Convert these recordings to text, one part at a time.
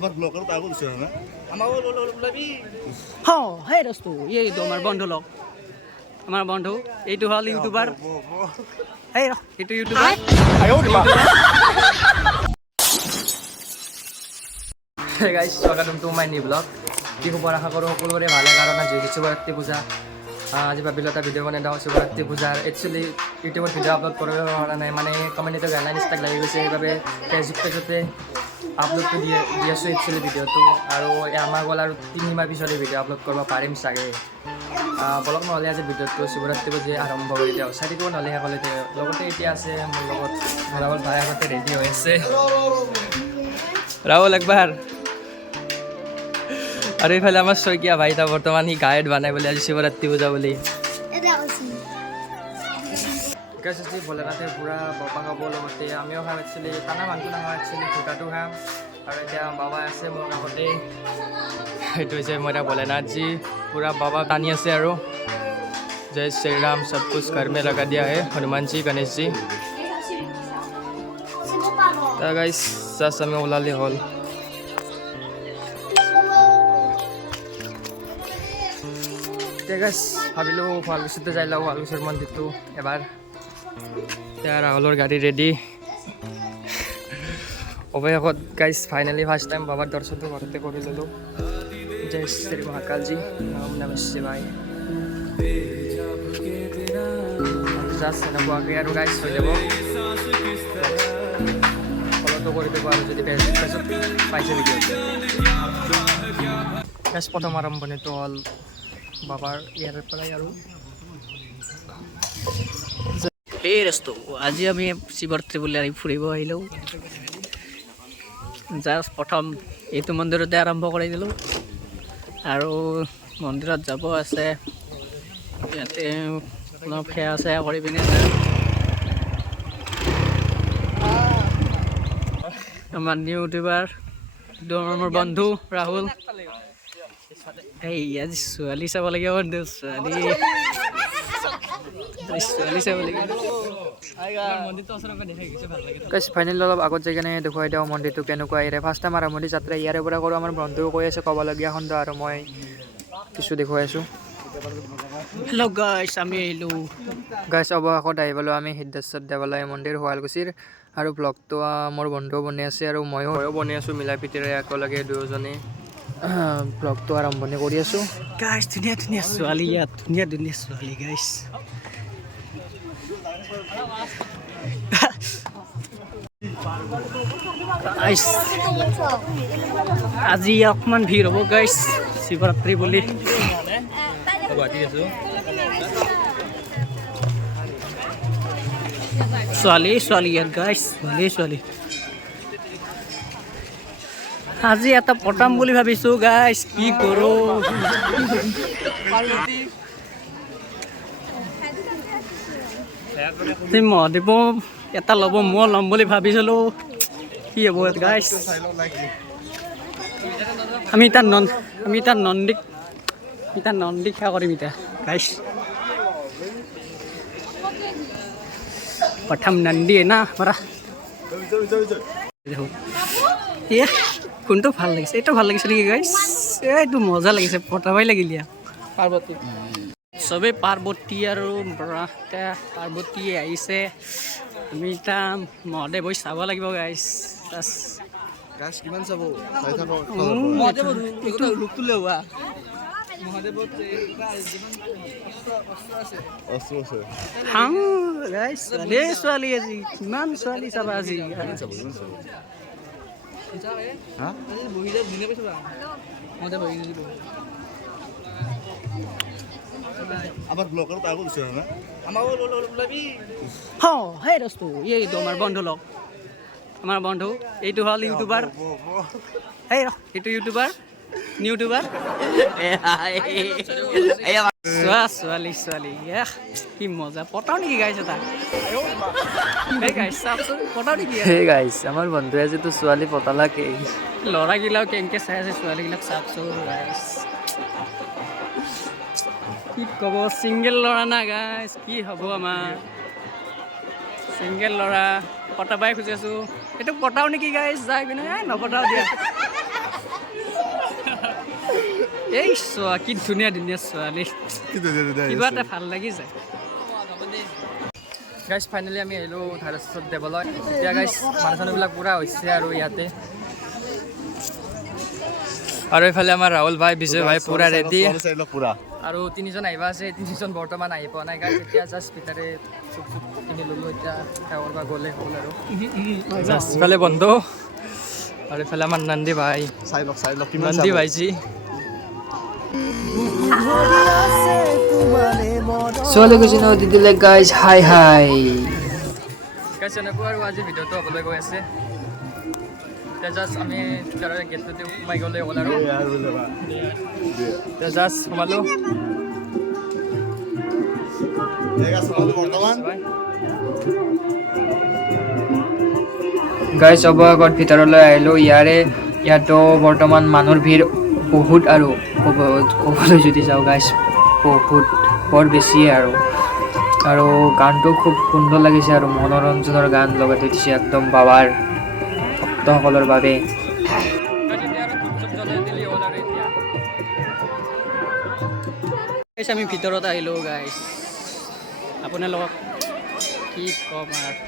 আমাৰ ব্লগেৰ তো আগল ছিল না আমাৰ ওলাবি হ্যাঁ সেই দোস্তো এইটো আমাৰ বন্ধু লগ আমাৰ বন্ধু এইটো হ'ল ইউটিউবাৰ এই এইটো YouTuber Hey guys, welcome to my new vlog. কি খবৰ আশা কৰোঁ সকলোৰে ভালে কাৰণ আজি শিৱৰাত্ৰি পূজা আজি ভাবিলোঁ এটা ভিডিঅ' বনাই দিওঁ শিৱৰাত্ৰি পূজাৰ একচুৱেলি ইউটিউবত ভিডিঅ' আপলোড কৰিব পৰা নাই মানে কমিউনিটি গাইডলাইন ষ্টাক লাগি গৈছে সেইবাবে ফেচবুক পেজতে আপলোডটো দি আছোঁ একচুৱেলি ভিডিঅ'টো আৰু আমাৰ গ'ল আৰু 3 মাহ পিছতে ভিডিঅ' আপলোড কৰিব পাৰিম চাগে বলক নহ'লে আজি ভিডিঅ'টো শিৱৰাত্ৰি পূজা আৰম্ভ কৰি দিওঁ চাই দিব নহ'লে সকলোতে লগতে এতিয়া আছে মোৰ লগত ৰাহুল ভাই আগতে ৰেডি হৈ আছে ৰাহুল একবাৰ আৰু এইফালে আমাৰ শইকীয়া ভাই তাৰ বৰ্তমান সি গাইড বনাই বুলি আজি শিৱৰাত্ৰি পূজা বুলি ভোলেনাথে পূৰা বপা খাব লগতে আমিও খাম একচুৱেলি খানা মাংস নাখাওঁ একচুৱেলি ভোটাটো খাম আৰু এতিয়া বাবা আছে মোৰ কাষতে সেইটো হৈছে মই এতিয়া ভোলেনাথজী পূৰা বাবা টানি আছে আৰু জয় শ্ৰীৰাম সব কুছ ঘৰ মে লগা দিয়া হে হনুমানজী গণেশজী তাৰ গাইছ জাষ্ট আমি ওলালে হ'ল ভাবিলোঁ শুৱালকুছিতে যাই লওঁ শুৱালকুছিৰ মন্দিৰটো এবাৰ এতিয়া ৰাহুলৰ গাড়ী ৰেডি অৱশেষত গাইজ ফাইনেলি ফাৰ্ষ্ট টাইম বাবাৰ দৰ্শনটো ঘৰতে কৰি ল'লোঁ জয় শ্ৰী মহাকালজী নম নমঃ শিৱায় জাষ্ট এনেকুৱাকৈ আৰু গাইজ হৈ যাব ফল'টো কৰি দিব আৰু যদি ফেচবুক পাইছে ভিডিঅ'টো গাইজ প্ৰথম আৰম্ভণিটো হ'ল বাবাৰ ইয়াৰ পৰাই আৰু এই ৰাস্তা আজি আমি শিৱৰাত্ৰি বুলি আমি ফুৰিব আহিলোঁ জাষ্ট প্ৰথম এইটো মন্দিৰতে আৰম্ভ কৰি দিলোঁ আৰু মন্দিৰত যাব আছে ইয়াতে অলপ সেৱা চেৱা কৰি পিনে আমাৰ নিউ ইউটিউবাৰ মোৰ বন্ধু ৰাহুল এই আজি ছোৱালী চাব লাগিব বন্ধু ছোৱালী চাব লাগিব ফাইনেলি অলপ আগত যাই কেনে দেখুৱাই দিওঁ মন্দিৰটো কেনেকুৱা ইয়াৰে ফাৰ্ষ্ট টাইম আৰম্ভণি যাত্ৰা ইয়াৰে পৰা কৰোঁ আমাৰ বন্ধুও কৈ আছে ক'বলগীয়া খণ্ড আৰু মই কিছু দেখুৱাই আছোঁ হেল্ল' গাইছ আমি আহিলোঁ গাইছ অৱশেষত আহি পালোঁ আমি সিদ্ধেশ্বৰ দেৱালয় মন্দিৰ শুৱালকুছিৰ আৰু ব্লগটো মোৰ বন্ধুও বনাই আছে আৰু ময়ো বনাই আছোঁ মিলা প্ৰীতিৰে একেলগে দুয়োজনে ব্লগটো আৰম্ভণি কৰি আছোঁ গাইছ ধুনীয়া ধুনীয়া ছোৱালী ইয়াত ধুনীয়া ধুনীয়া ছোৱালী গাইছ আজি অকণমান ভিৰ হ'ব গাইছ শিৱৰাত্ৰি বুলি ছোৱালী ছোৱালী ইয়াত গাইছ ছোৱালী আজি এটা পটাম বুলি ভাবিছোঁ গাইছ কি কৰোঁ মহাদেৱ এটা ল'ব মই ল'ম বুলি ভাবিছিলোঁ কি হ'ব গাইছ আমি এতিয়া নন্দীক সেৱা কৰিম এতিয়া গাইছ প্ৰথম নন্দী না মাৰা কোনটো ভাল লাগিছে এইটো ভাল লাগিছে নেকি গাইছ এইটো মজা লাগিছে পটাবাই লাগিল পাৰ্বতী চবেই পাৰ্বতী আৰু পাৰ্বতী আহিছে আমি এতিয়া মহাদেৱ হৈ চাব লাগিব গাইছ কিমান চাব ছোৱালী আজি কিমান ছোৱালী চাবা আজি আমাৰ ব্লগেৰ তো আগল ছিল না আমাৰ ওলাবি হ্যাঁ সেই দোস্তো এইটো আমাৰ বন্ধু লগ আমাৰ বন্ধু এইটো হ'ল ইউটিউবাৰ এই এইটো ইউটিউবাৰ নিউ ইউটিউবাৰ ছোৱালী কি মজা পটাও নেকি গাইছ তাক পটাও নেকি সেই গাইছ আমাৰ বন্ধুৱে যিটো ছোৱালী পতালাকে ল'ৰাগিলাও কেনেকৈ চাই আছে ছোৱালীগিলাক চাওকচোন গাইছ কি ক'ব ছিংগল ল'ৰা না গাইছ কি হ'ব আমাৰ ছিংগল ল'ৰা পটাবাই খুজি আছোঁ এইটো পটাও নেকি গাইছ যাই পিনে নপটাও দিয়া এই চোৱা কি ধুনীয়া ধুনীয়া ছোৱালী কিবা এটা ভাল লাগি যায় গাইজ ফাইনেলি আমি আহিলোঁ ধাৰেশ্বৰ দেৱলৈ এতিয়া গাইজ মানুহ চানুহবিলাক পূৰা হৈছে আৰু ইয়াতে আৰু এইফালে আমাৰ ৰাহুল ভাই বিজয় ভাই পূৰা ৰেডি পুৰা আৰু তিনিজন আহিব আছে তিনিজন বৰ্তমান আহি পোৱা নাই গাইজ এতিয়া জাষ্ট ভিতৰে চুপ চুপ কিনি ল'লোঁ এতিয়া সেৱাৰ পৰা গ'লে হ'ল আৰু জাষ্ট ইফালে বন্ধ আৰু এইফালে আমাৰ নন্দী ভাই চাই লওক কিমান নন্দী ভাইজি ছোৱালী কৈছিল দিদিলে গাইজ হাই হাই গাইজ এনেকুৱা আৰু আজি ভিডিঅ'টো হ'বলৈ গৈ আছে এতিয়া জাষ্ট আমি ভিতৰৰ গেটটোতে সোমাই গ'লে হ'ল আৰু এতিয়া জাষ্ট সোমালোঁ বৰ্তমান গাইজ হ'ব আগত ভিতৰলৈ আহিলোঁ ইয়াতো বৰ্তমান মানুহৰ ভিৰ বহুত আৰু ক'বলৈ যদি যাওঁ গাইজ বহুত বৰ বেছিয়ে আৰু গানটো খুব সুন্দৰ লাগিছে আৰু মনোৰঞ্জনৰ গান লগাই থৈ দিছে একদম বাবাৰ ভক্তসকলৰ বাবে আমি ভিতৰত আহিলোঁ গাইজ আপোনালোকক কি ক'ম আৰু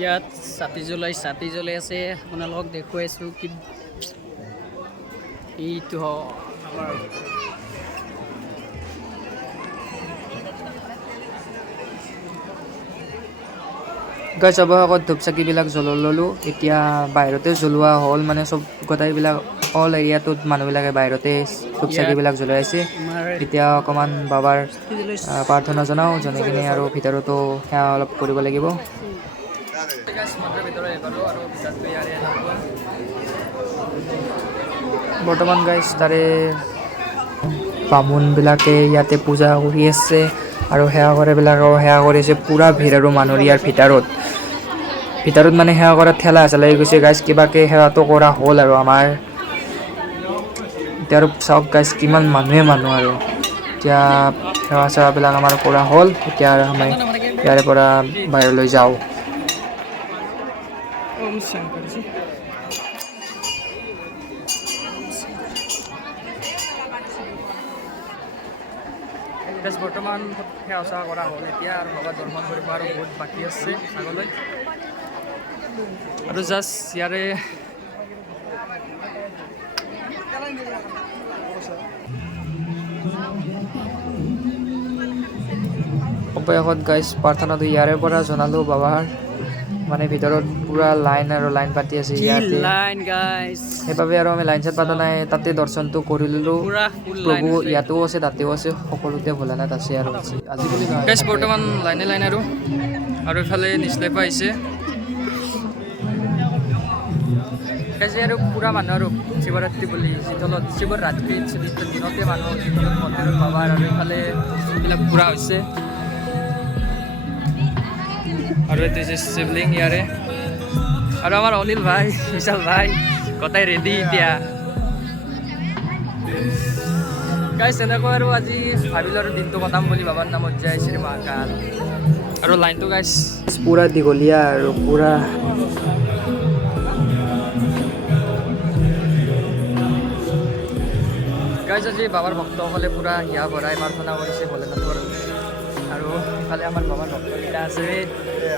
ইয়াত ছাতি জ্বলাই আছে আপোনালোকক দেখুৱাইছোঁ কি এইটো আমাৰ গাইজ হ'ব আগত ধূপ চাকিবিলাক জ্বলাই ল'লোঁ এতিয়া বাহিৰতে জ্বলোৱা হ'ল মানে চব গোটেইবিলাক অল এৰিয়াটোত মানুহবিলাকে বাহিৰতে ধূপ চাকিবিলাক জ্বলাই আছে এতিয়া অকণমান বাবাৰ প্ৰাৰ্থনা জনাওঁ জনাই কিনে আৰু ভিতৰতো সেৱা অলপ কৰিব লাগিব বৰ্তমান গাইজ তাৰে বামুণবিলাকে ইয়াতে পূজা কৰি আছে আৰু সেৱা কৰাবিলাকেও সেৱা কৰিছে পূৰা ভিৰ আৰু মানুহৰ ইয়াৰ ভিতৰত মানে সেৱা কৰাত ঠেলা হেঁচা লাগি গৈছে গাইজ কিবাকৈ সেৱাটো কৰা হ'ল আৰু আমাৰ এতিয়া আৰু চাওক গাইজ কিমান মানুহ আৰু এতিয়া সেৱা চেৱাবিলাক আমাৰ কৰা হ'ল এতিয়া আৰু আমি ইয়াৰে পৰা বাহিৰলৈ যাওঁ বৰ্তমান সেৱা চেৱা কৰা হ'ল এতিয়া আৰু বাবা দৰ্শন কৰিব আৰু বহুত বাকী আছে আগলৈ আৰু জাষ্ট ইয়াৰে অৱশেষত গাইজ প্ৰাৰ্থনাটো ইয়াৰে পৰা জনালোঁ বাবাৰ মানে ভিতৰত পূৰা লাইন পাতি আছে ইয়াতে সেইবাবে আৰু আমি লাইন চাইন পতা নাই তাতে দৰ্শনটো কৰি ল'লোঁ প্ৰভু ইয়াতো আছে তাতেও আছে সকলোতে ভোলানাথ আছে আৰু আজিকালি গাইজ বৰ্তমান লাইনে আৰু ইফালে নিচলাই পৰা আহিছে গাইজ আৰু পূৰা মানুহ আৰু শিৱৰাত্ৰি বুলি শীতলত শিৱৰাত্ৰি দিনতে মানুহ শীতলত মন্দিৰত বাবাৰ আৰু ইফালে এইবিলাক পূৰা হৈছে আৰু এইটো হৈছে শিৱলিং ইয়াৰে আৰু আমাৰ অনিল ভাই বিশাল ভাই গোটাই ৰেডি এতিয়া গাইজ এনেকৈ আৰু আজি ভাবিলোঁ আৰু দিনটো কটাম বুলি বাবাৰ নামত জয় শ্ৰী মহাকাল আৰু লাইনটো গাইজ পূৰা দীঘলীয়া আৰু পূৰা গাইজ আজি বাবাৰ ভক্তসকলে পূৰা হিয়া ভৰাই প্ৰাৰ্থনা কৰিছে ভোলেনাথৰ আৰু ইফালে আমাৰ বাবাৰ ভক্তকেইটা আছে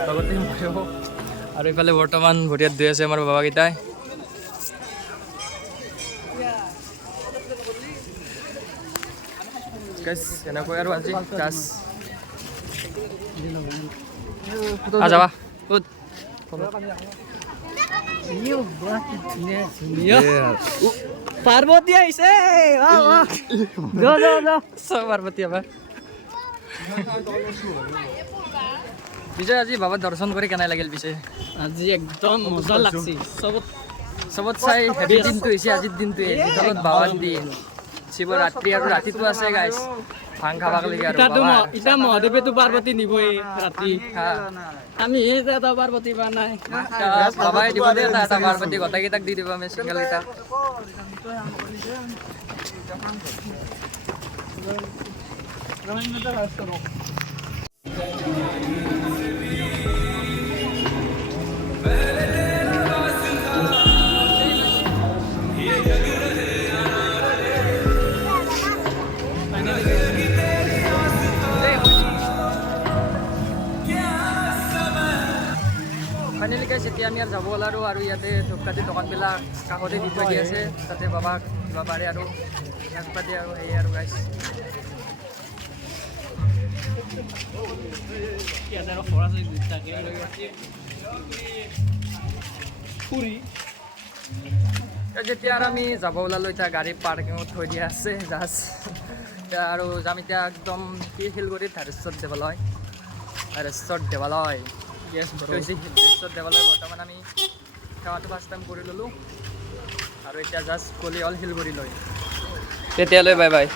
লগতে ময়ো আৰু ইফালে বৰ্তমান ভৰিয়াত ধুই আছে আমাৰ বাবাকেইটাই গাইজ এনেকৈ আৰু আজি গাছ যাবা ক'ত পাৰ্বতী আহিছে পাৰ্বতী আবাৰ পিছে আজি বাবা দৰ্শন কৰি কেনে লাগিল পিছে আজি একদম মজা লাগছে চবত চাই হেভি দিনটো হৈছে আজিৰ দিনটোৱে ভিতৰত বাবাৰ দিন শিৱৰাত্ৰি আৰু ৰাতিটো আছে গাইজ ভাং খাবাক লাগে আৰু এতিয়া মহাদেৱেতো পাৰ্বতী নিবই ৰাতি আমি এটা পাৰ্বতী পোৱা নাই বাবাই দিব দে এটা পাৰ্বতী গোটেইকেইটাক দি দিব আমি চিংগল কেইটাক একচুৱেলি গাইছ এতিয়া আমি আৰু যাব ওলাৰো আৰু ইয়াতে ধূপকাঠি দোকানবিলাক কাষতে দি থৈ দি আছে তাতে বাবা কিবা পাৰে আৰু পাতি আৰু সেয়ে আৰু গাইছ যেতিয়া আৰু আমি যাব ওলালোঁ এতিয়া গাড়ী পাৰ্কিঙত থৈ দিয়া আছে জাষ্ট এতিয়া আৰু যাম এতিয়া একদম কি শিলগুৰিত ধাৰেশ্বৰ দেৱালয় ধাৰেশ্বৰ দেৱালয় বৰ্তমান আমি সেৱাটো ফাৰ্ষ্ট টাইম কৰি ল'লোঁ আৰু এতিয়া জাষ্ট গ'লে হ'ল শিলগুৰিলৈ তেতিয়ালৈ বাই বাই